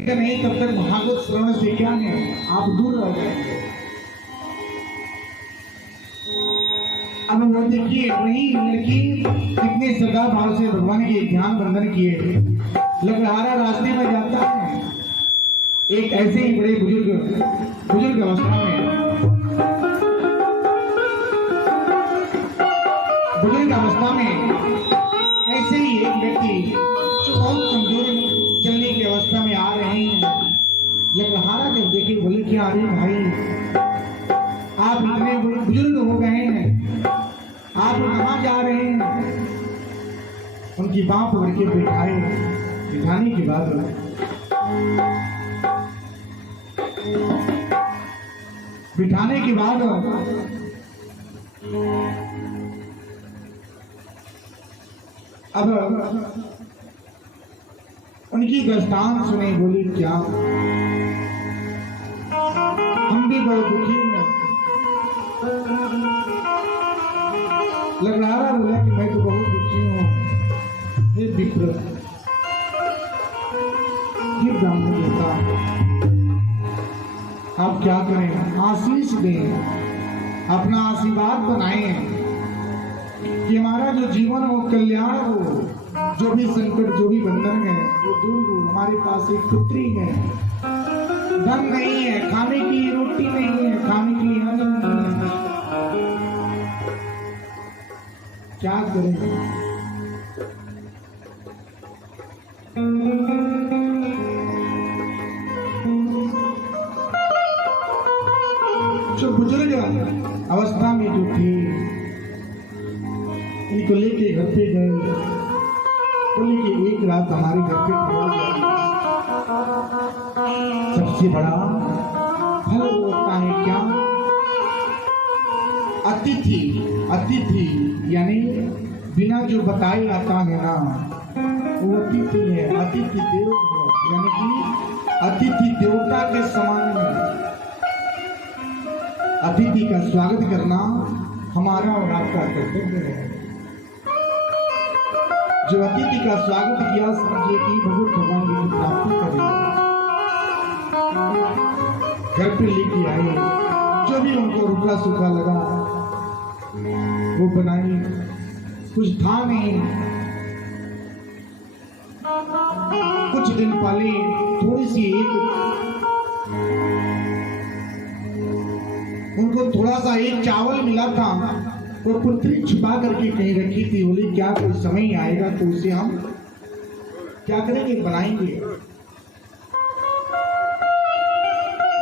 नहीं तब तक भागवत श्रवण से क्या है, आप दूर रह जाएंगे। अब वो देखिए वही लड़की कितने श्रद्धा भाव से भगवान के ध्यान बंधन किए, लकड़हारा रास्ते में जाता है। एक ऐसे ही बड़े बुजुर्ग अवस्था में ऐसे ही एक व्यक्ति जो बहुत कमजोर चलने की अवस्था में आ रहे हैं, लकड़हारा जब देखे बोले क्या अरे भाई आप इतने बुजुर्ग हो गए हैं, आप कहाँ जा रहे हैं। उनकी बाँह पकड़ के बिठाने के बाद अब उनकी दस्तान सुने, बोली क्या हम भी बहुत दुखी हैं। लकड़हारा बोला कि मैं तो बहुत दुखी हूँ, हे विप्र, हे ब्राह्मण देवता, आप क्या करें, आशीष दें, अपना आशीर्वाद बनाएं कि हमारा जो जीवन हो कल्याण हो, जो भी संकट जो भी बंधन है वो दूर हो। हमारे पास एक पुत्री है, धन नहीं है, खाने की रोटी नहीं है, खाने के लिए अन्न नहीं है, क्या करें। जो बुजुर्ग अवस्था में जो थे इनको लेके घर पे गए, बोले कि एक रात हमारे घर पे सबसे बड़ा फल होता है क्या, अतिथि यानी बिना जो बताए आता है ना वो अतिथि है। अतिथि देव यानी कि अतिथि देवता के समान है। अतिथि का स्वागत करना हमारा और आपका कर्तव्य है। जो अतिथि का स्वागत किया समझिए कि भगवान की प्राप्ति करेंगे। घर पे लेके आए, जो भी उनको रुखा सूखा लगा वो बनाई, कुछ था नहीं। कुछ दिन पहले थोड़ी सी उनको थोड़ा सा एक चावल मिला था, वो पुत्री छुपा करके कहीं रखी थी। बोली क्या कोई समय आएगा तो उसे हम क्या करेंगे, बनाएंगे।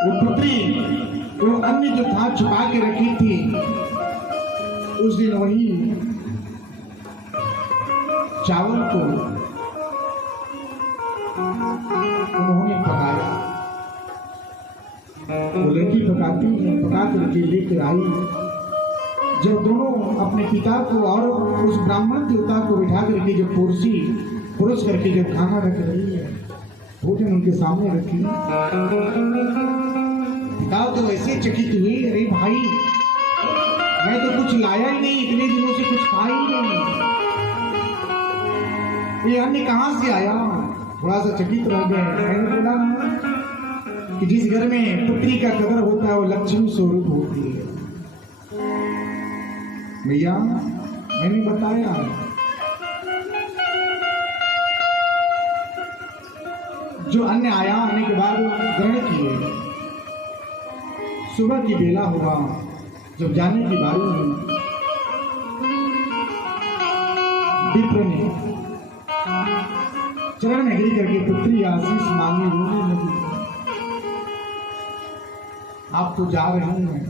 वो पुत्री वो अन्य जो था छुपा के रखी थी, उस दिन वही चावल को उन्होंने पकाया। वो लड़की पका करके लेकर आई। जब दोनों अपने पिता को और उस ब्राह्मण देवता को बिठा करके जब पुरुष करके जब खाना रख रही है, भोजन उनके सामने रखी, पिता तो ऐसे चकित हुए, अरे भाई मैं तो कुछ लाया ही नहीं, इतने दिनों से कुछ खाया ही नहीं, ये अन्न कहाँ से आया। थोड़ा सा चकित रह गए। मैंने बोला कि जिस घर में पुत्री का कदर होता है वो लक्ष्मी स्वरूप होती है। भैया मैंने बताया जो अन्य आया, आने के बाद ग्रहण किए। सुबह की बेला हुआ, जब जाने की बारी हुई, विप्र ने चरण में गिर करके पुत्री आशीष मांगी, रोने लगी। आप तो जा रहे हैं,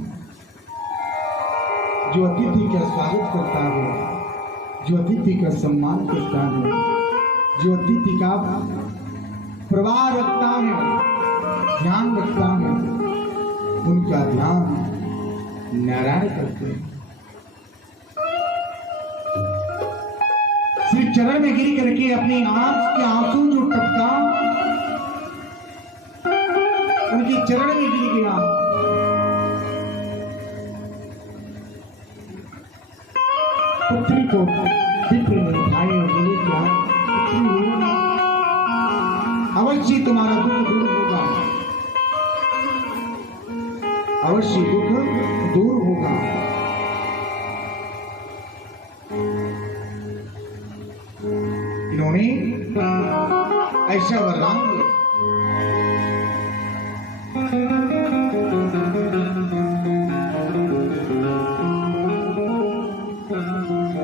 जो अतिथि का स्वागत करता है, जो अतिथि का सम्मान करता है, जो अतिथि का प्रवाह रखता है, ध्यान रखता है, उनका ध्यान नारायण करते हैं। सिर्फ चरण में गिर करके अपनी आंख के आंसू जो टपका उनके चरण में गिर गया। पुत्री को विप्र ने उठाए और बोले क्या पुत्री, अवश्य अवश्य तुम्हारा दुख दूर होगा, अवश्य दुख दूर होगा। इन्होंने ऐसा वरदान दिया।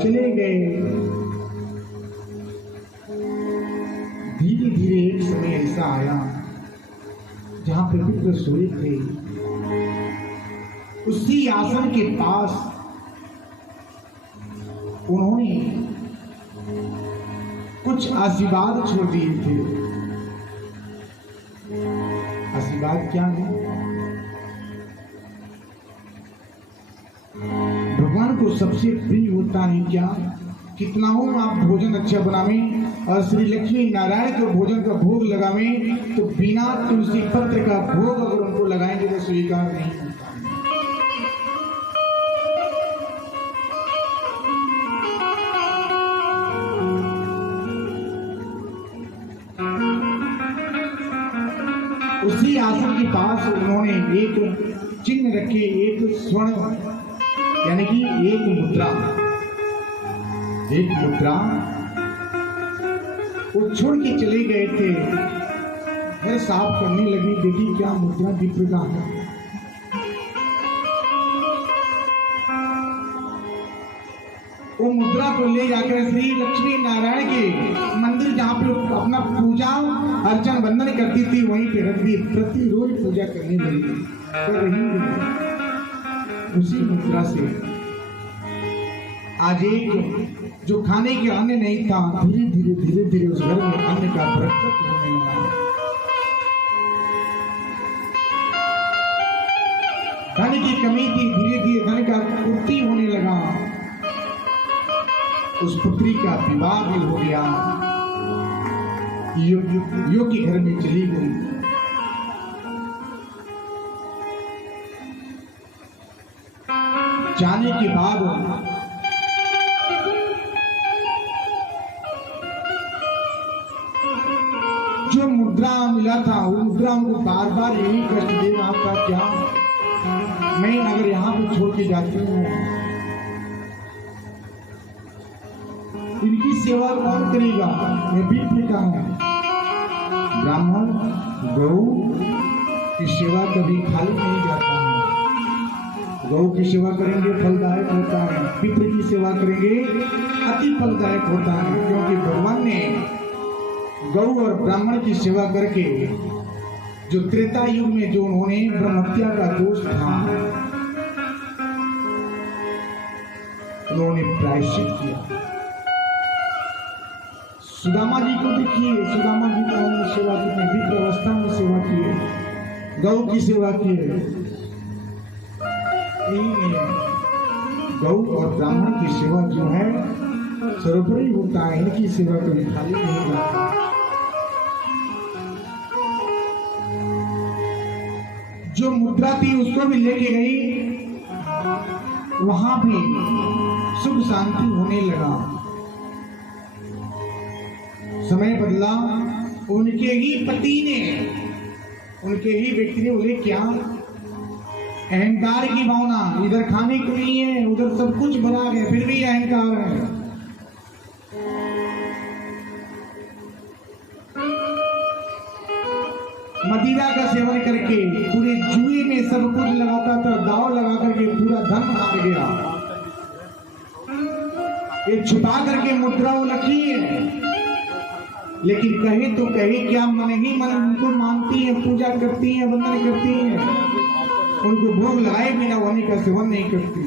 चले गए। धीरे धीरे एक समय ऐसा आया जहां पे पितृ सोए थे, उसी आसन के पास उन्होंने कुछ आशीर्वाद छोड़ दिए थे। आशीर्वाद क्या है? भगवान को सबसे प्रिय होता है क्या? कितना हो आप भोजन अच्छा बनावे और श्री लक्ष्मी नारायण के भोजन का भोग लगावे तो बिना तुलसी पत्र का भोग अगर उनको लगाएंगे तो स्वीकार नहीं होता। उसी आसन के पास उन्होंने एक चिन्ह रखे, एक स्वर्ण यानी कि एक मुद्रा वो छोड़ के चले गए थे। घर साफ करने लगी, देखी क्या मुद्रा विप्र का है। वो मुद्रा को ले जाकर श्री लक्ष्मी नारायण के मंदिर जहाँ पे अपना पूजा अर्चन बंदन करती थी वहीं पे रख दी। प्रतिरोज पूजा करने लगी, कर रही है। उसी मुद्रा से आज एक जो खाने के अन्न नहीं था, धीरे धीरे उस घर में अन्न का बरकत होने लगा। धन की कमी थी, धीरे धीरे धन का पूर्ति होने लगा। उस पुत्री का विवाह भी हो गया, योग के घर में चली गई। जाने के बाद जो मुद्रा मिला था वो मुद्रा उनको बार बार यही कष्ट दे रहा था। क्या मैं अगर यहाँ पे छोड़ के जाती हूँ, इनकी सेवा कौन करेगा? मैं भी पिता हूँ। ब्राह्मण गौ की सेवा कभी खाली नहीं जाता है। गौ की सेवा करेंगे फलदायक होता है, पितृ की सेवा करेंगे अति फलदायक होता है। क्योंकि भगवान ने गौ और ब्राह्मण की सेवा करके जो त्रेता युग में जो उन्होंने ब्रह्म हत्या का दोष था उन्होंने प्रायश्चित किया। सुदामा जी को देखिए, सुदामा जी का उन्होंने सेवा की, विप्र अवस्था में सेवा की, गौ की सेवा की। गौ और ब्राह्मण की सेवा जो है सर्वोपरि होता है, इनकी सेवा कभी खाली नहीं जाती। जो मुद्रा थी उसको भी लेके गई, वहां भी सुख शांति होने लगा। समय बदला, उनके ही पति ने, उनके ही व्यक्ति ने बोले क्या अहंकार की भावना, इधर खाने को नहीं है उधर सब कुछ बना गया फिर भी अहंकार है। मदिरा का सेवन करके पूरे जुए में सब कुछ लगाता था, दाव लगा करके पूरा धन हार गया। ये छुपा करके मुद्रा वो रखी है, लेकिन कहे तो कहे क्या, मन ही मन उनको मानती है, पूजा करती है, वंदन करती है, उनको भोग लगाए बिना होने का सेवन नहीं करती।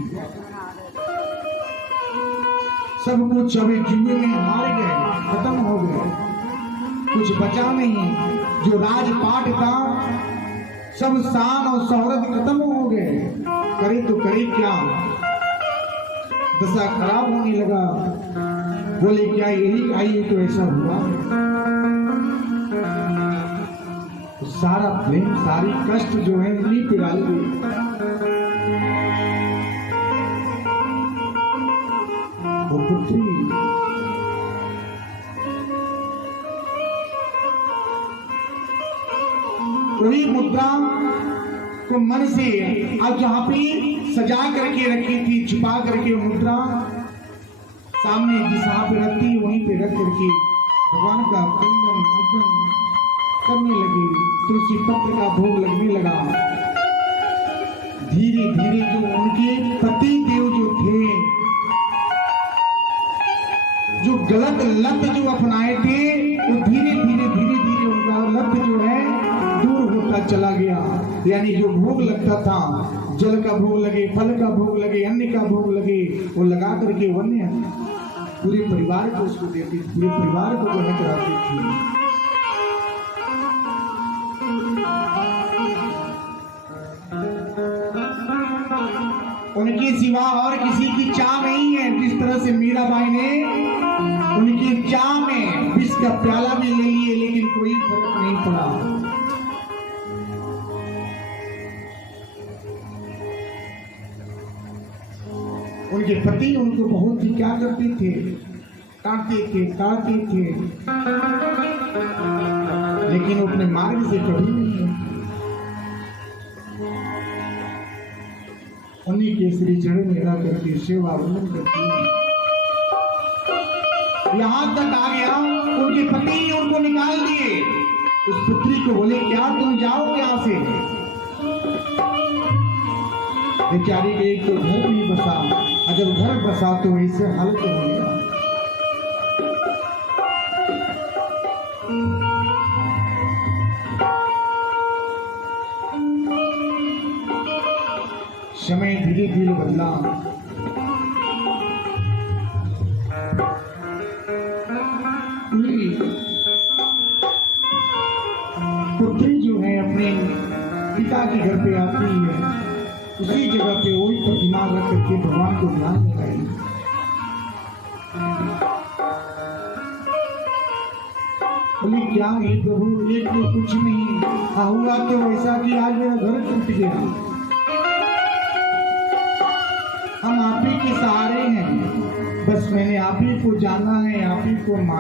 सब कुछ अभी जुए में हार गए, खत्म हो गए, कुछ बचा नहीं। जो राजपाट था सब शान और शोहरत खत्म हो गए। करे तो करे क्या, दशा खराब होने लगा। बोले क्या यही आई तो ऐसा हुआ। तो सारा प्रेम सारी कष्ट जो है इन्हीं पे डाल गई। वो पुत्री वही मुद्रा को मन से अब जहां पे सजा करके रखी थी, छुपा करके मुद्रा सामने जहां पे रखती वहीं पे रख करके भगवान का कुंदन अर्चन करने लगी। तुलसी पत्र का भोग लगने लगा। धीरे धीरे जो उनके पति देव जो थे, जो गलत लत जो अपनाए थे, वो धीरे धीरे धीरे धीरे उनका लत जो है दूर होता चला गया। यानी जो भोग लगता था, जल का भोग लगे, फल का भोग लगे, अन्न का भोग लगे, वो लगा करके वन्य पूरे परिवार को उसको देती थी, पूरे परिवार को ग्रहण कराती थी। उनके सिवा और किसी की चाह नहीं है। जिस तरह से मीराबाई ने उनकी चाह में विष का प्याला भी ले लिए, लेकिन कोई फर्क नहीं पड़ा। उनके पति उनको बहुत ही क्या करते थे, काटते थे, काटते थे, लेकिन वो अपने मार्ग से कभी नहीं। उन्हीं के श्री चरण में रह करके सेवा वंदन करती है। यहां तक आ गया, उनके पति उनको निकाल दिए। उस पुत्री को बोले, क्या तुम जाओ यहां से? बेचारी के एक तो घर नहीं बसा, अगर घर बसा तो ऐसे हालत हो गया। समय धीरे धीरे बदला। पुत्री जो है अपने पिता के घर पे आती है, उसी जगह पे वही प्रतिमा रख करके भगवान को ध्यान लगाई। बोली, क्या है प्रभु, एक तो कुछ नहीं हुआ, तो ऐसा कि आज मेरा घर टूट गया। हम आप ही के सहारे हैं, बस मैंने आप ही को जाना है, आप ही को माना।